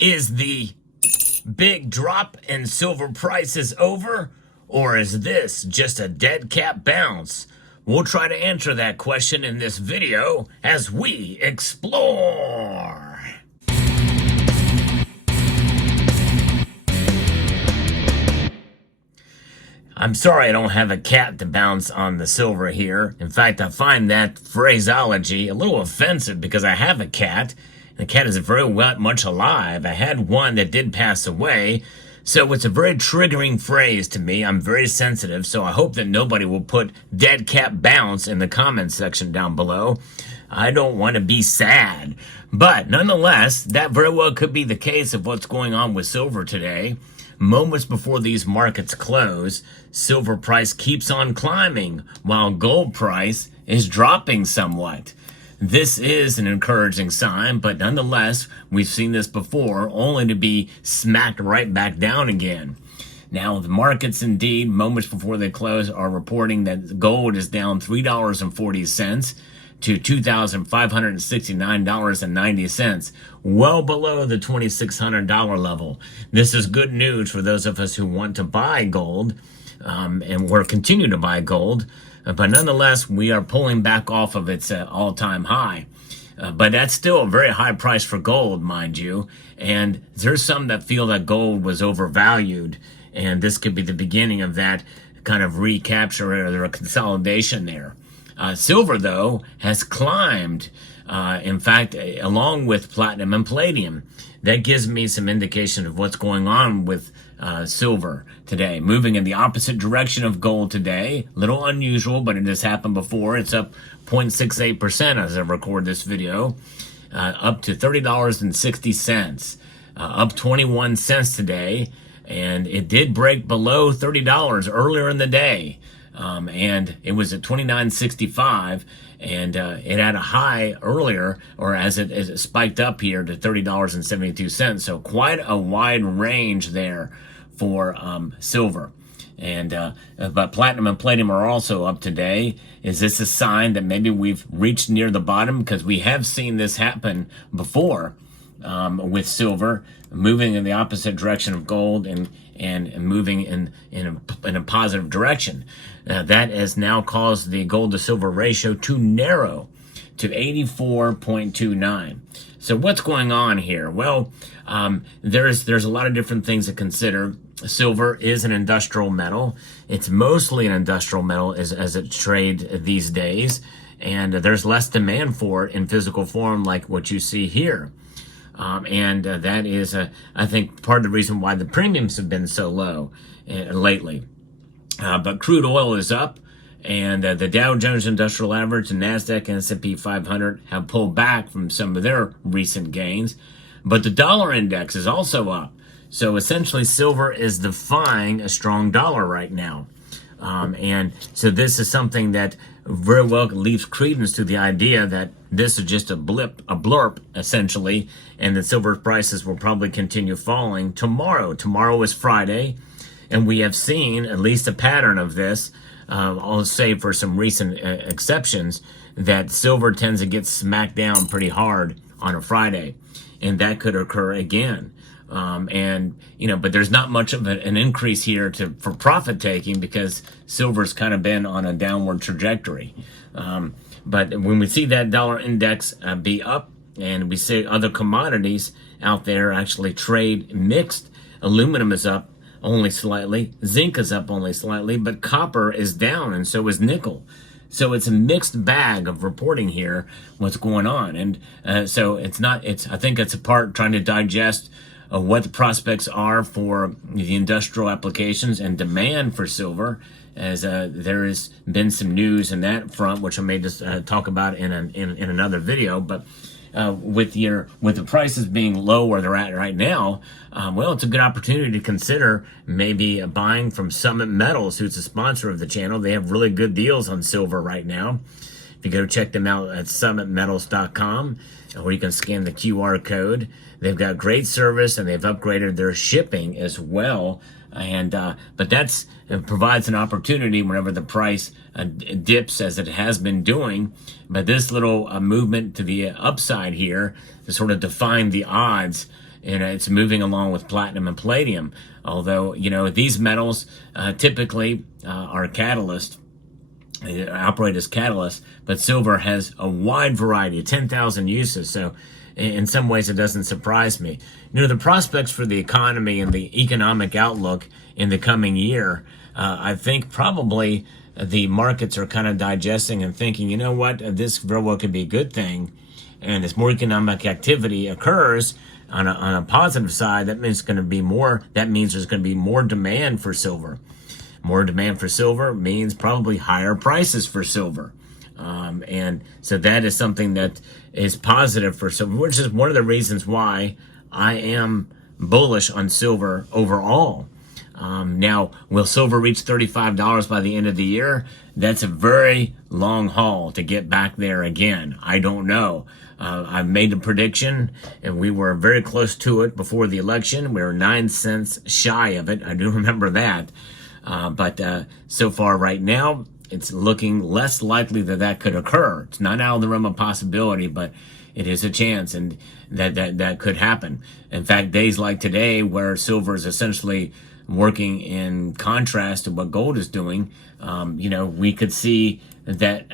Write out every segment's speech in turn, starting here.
Is the big drop in silver prices over, or is this just a dead cat bounce? We'll try to answer that question in this video as we explore. I'm sorry I don't have a cat to bounce on the silver here. In fact, I find that phraseology a little offensive because I have a cat. The cat is very much alive. I had one that did pass away, so it's a very triggering phrase to me. I'm very sensitive, so I hope that nobody will put dead cat bounce in the comments section down below. I don't want to be sad. But nonetheless, that very well could be the case of what's going on with silver today. Moments before these markets close, silver price keeps on climbing while gold price is dropping somewhat. This is an encouraging sign, but nonetheless, we've seen this before, only to be smacked right back down again. Now, the markets indeed, moments before they close, are reporting that gold is down $3.40 to $2,569.90, well below the $2,600 level. This is good news for those of us who want to buy gold, and we'll continue to buy gold. But nonetheless, we are pulling back off of its all-time high. But that's still a very high price for gold, mind you. And there's some that feel that gold was overvalued. And this could be the beginning of that kind of recapture or a consolidation there. Silver, though, has climbed. In fact, along with platinum and palladium. That gives me some indication of what's going on with silver today. Moving in the opposite direction of gold today. Little unusual, but it has happened before. It's up 0.68% as I record this video. Up to $30.60. Up 21 cents today. And it did break below $30 earlier in the day. And it was at $29.65. And it had a high earlier, or as it spiked up here to $30.72. So quite a wide range there for silver. And but platinum and palladium are also up today. Is this a sign that maybe we've reached near the bottom? Because we have seen this happen before with silver moving in the opposite direction of gold and moving in a positive direction. That has now caused the gold to silver ratio to narrow to 84.29. So what's going on here? Well, there's a lot of different things to consider. Silver is an industrial metal. It's mostly an industrial metal as it trades these days, and there's less demand for it in physical form like what you see here. That is, I think, part of the reason why the premiums have been so low lately. But crude oil is up, and the Dow Jones Industrial Average, the NASDAQ, and S&P 500 have pulled back from some of their recent gains. But the dollar index is also up. So essentially, silver is defying a strong dollar right now. And so this is something that very well leaves credence to the idea that this is just a blurb, essentially, and that silver prices will probably continue falling tomorrow. Tomorrow is Friday, and we have seen at least a pattern of this, I'll say for some recent exceptions, that silver tends to get smacked down pretty hard on a Friday, and that could occur again. But there's not much of an increase here for profit taking because silver's kind of been on a downward trajectory. But when we see that dollar index be up and we see other commodities out there actually trade mixed, aluminum is up only slightly, zinc is up only slightly, but copper is down and so is nickel. So it's a mixed bag of reporting here, what's going on. And so I think it's a part trying to digest what the prospects are for the industrial applications and demand for silver, as there has been some news in that front, which I may just talk about in another video. But with the prices being low where they're at right now, well, it's a good opportunity to consider maybe buying from Summit Metals, who's a sponsor of the channel. They have really good deals on silver right now. If you go check them out at summitmetals.com, or you can scan the QR code. They've got great service, and they've upgraded their shipping as well. But it provides an opportunity whenever the price dips, as it has been doing. But this little movement to the upside here to sort of define the odds and it's moving along with platinum and palladium. Although, these metals typically are catalysts. They operate as catalysts, but silver has a wide variety, 10,000 uses. So in some ways, it doesn't surprise me. The prospects for the economy and the economic outlook in the coming year, I think probably the markets are kind of digesting and thinking, this very well could be a good thing. And as more economic activity occurs on a positive side, that means there's going to be more demand for silver. More demand for silver means probably higher prices for silver. And so that is something that is positive for silver, which is one of the reasons why I am bullish on silver overall. Now, will silver reach $35 by the end of the year? That's a very long haul to get back there again. I don't know. I've made a prediction, and we were very close to it before the election. We were 9 cents shy of it. I do remember that. But so far right now, it's looking less likely that could occur. It's not out of the realm of possibility, but it is a chance, and that could happen. In fact, days like today, where silver is essentially working in contrast to what gold is doing, we could see that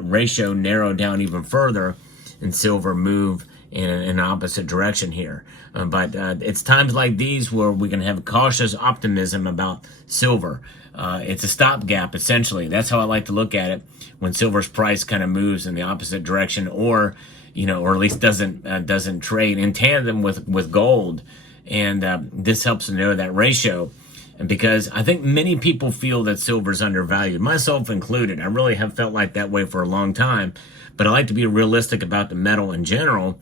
ratio narrow down even further and silver move in an opposite direction here. But it's times like these where we can have cautious optimism about silver. It's a stopgap, essentially. That's how I like to look at it when silver's price kind of moves in the opposite direction, or at least doesn't trade in tandem with gold. And this helps to know that ratio. And because I think many people feel that silver's undervalued, myself included. I really have felt like that way for a long time. But I like to be realistic about the metal in general,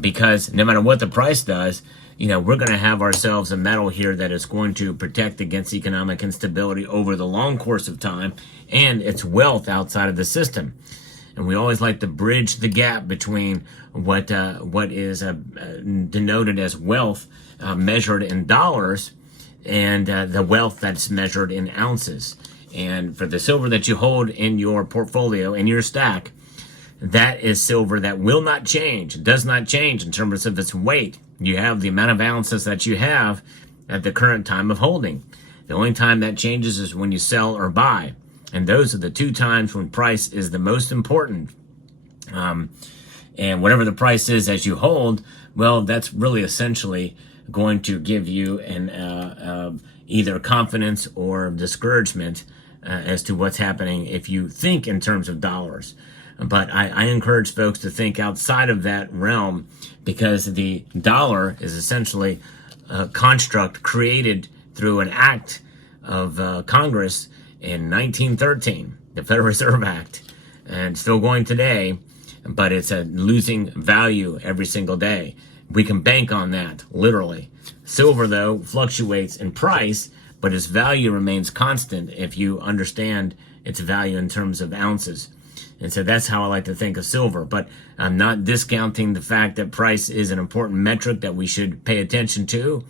because no matter what the price does, we're going to have ourselves a metal here that is going to protect against economic instability over the long course of time, and its wealth outside of the system. And we always like to bridge the gap between what is denoted as wealth measured in dollars and the wealth that's measured in ounces. And for the silver that you hold in your portfolio, in your stack, that is silver that will not change. It does not change in terms of its weight. You have the amount of ounces that you have at the current time of holding. The only time that changes is when you sell or buy. And those are the two times when price is the most important. And whatever the price is as you hold, well, that's really essentially going to give you an either confidence or discouragement as to what's happening if you think in terms of dollars. But I encourage folks to think outside of that realm, because the dollar is essentially a construct created through an act of Congress in 1913, the Federal Reserve Act, and still going today, but it's losing value every single day. We can bank on that, literally. Silver, though, fluctuates in price, but its value remains constant if you understand its value in terms of ounces. And so that's how I like to think of silver. But I'm not discounting the fact that price is an important metric that we should pay attention to.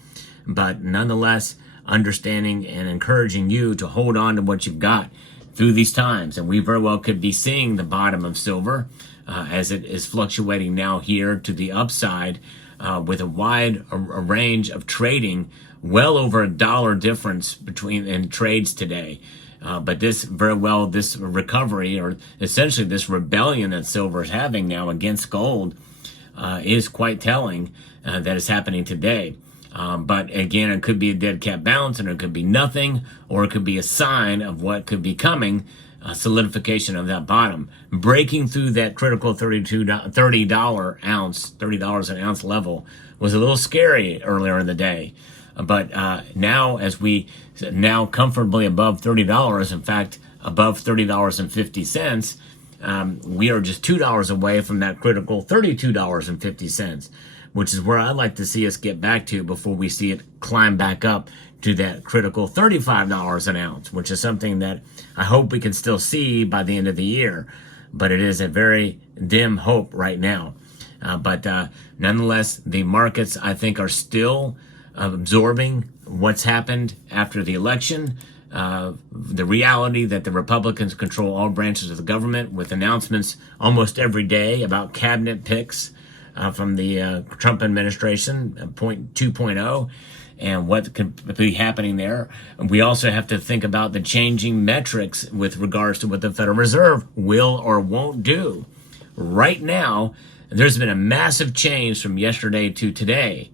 But nonetheless, understanding and encouraging you to hold on to what you've got through these times. And we very well could be seeing the bottom of silver as it is fluctuating now here to the upside with a wide range of trading, well over $1 difference in trades today. But this recovery, or essentially this rebellion that silver is having now against gold, is quite telling that is happening today. But again, it could be a dead cat bounce, and it could be nothing, or it could be a sign of what could be coming, solidification of that bottom. Breaking through that critical $30 an ounce level was a little scary earlier in the day. But now, as we now comfortably above $30, in fact, above $30.50, we are just $2 away from that critical $32.50, which is where I'd like to see us get back to before we see it climb back up to that critical $35 an ounce, which is something that I hope we can still see by the end of the year. But it is a very dim hope right now. But nonetheless, the markets, I think, are still absorbing what's happened after the election, the reality that the Republicans control all branches of the government with announcements almost every day about cabinet picks, from the Trump administration, point 2.0, and what could be happening there. We also have to think about the changing metrics with regards to what the Federal Reserve will or won't do. Right now, there's been a massive change from yesterday to today,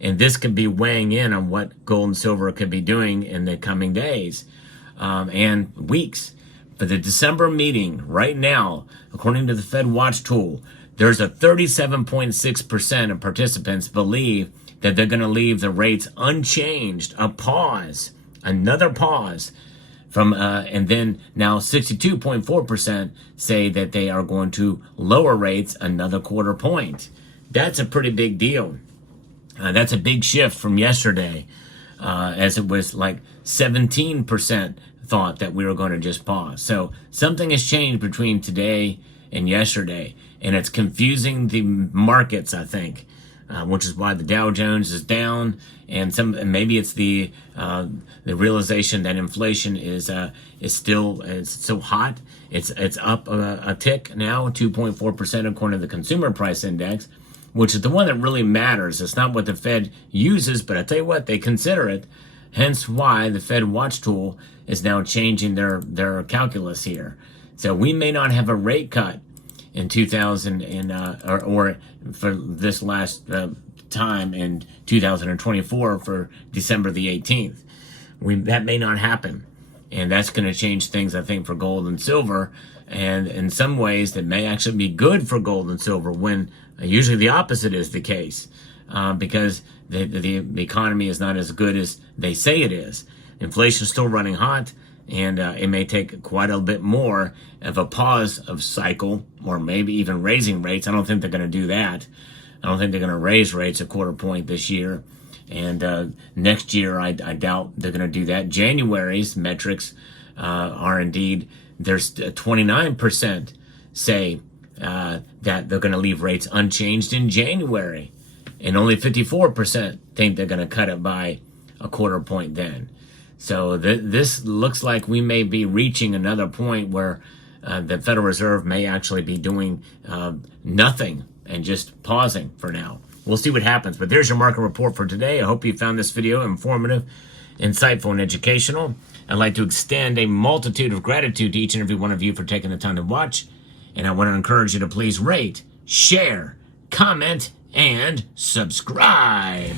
and this could be weighing in on what gold and silver could be doing in the coming days and weeks. For the December meeting, right now, according to the Fed Watch tool, there's a 37.6% of participants believe that they're going to leave the rates unchanged, a pause, another pause. And then now 62.4% say that they are going to lower rates another quarter point. That's a pretty big deal. That's a big shift from yesterday, as it was like 17% thought that we were going to just pause. So something has changed between today and yesterday, and it's confusing the markets, I think, which is why the Dow Jones is down, and maybe it's the realization that inflation is still so hot. It's up a tick now, 2.4% according to the Consumer Price Index, which is the one that really matters. It's not what the Fed uses, but I tell you what, they consider it. Hence why the Fed Watch tool is now changing their calculus here. So we may not have a rate cut in 2000 or for this last time in 2024 for December the 18th. That may not happen, and that's going to change things, I think, for gold and silver, and in some ways that may actually be good for gold and silver when usually the opposite is the case, because the economy is not as good as they say it is. Inflation is still running hot, and it may take quite a bit more of a pause of cycle, or maybe even raising rates. I don't think they're going to do that. I don't think they're going to raise rates a quarter point this year. And next year, I doubt they're going to do that. January's metrics are indeed, there's 29% say that they're going to leave rates unchanged in January. And only 54% think they're going to cut it by a quarter point then. So this looks like we may be reaching another point where the Federal Reserve may actually be doing nothing and just pausing for now. We'll see what happens. But there's your market report for today. I hope you found this video informative, insightful, and educational. I'd like to extend a multitude of gratitude to each and every one of you for taking the time to watch. And I want to encourage you to please rate, share, comment, and subscribe.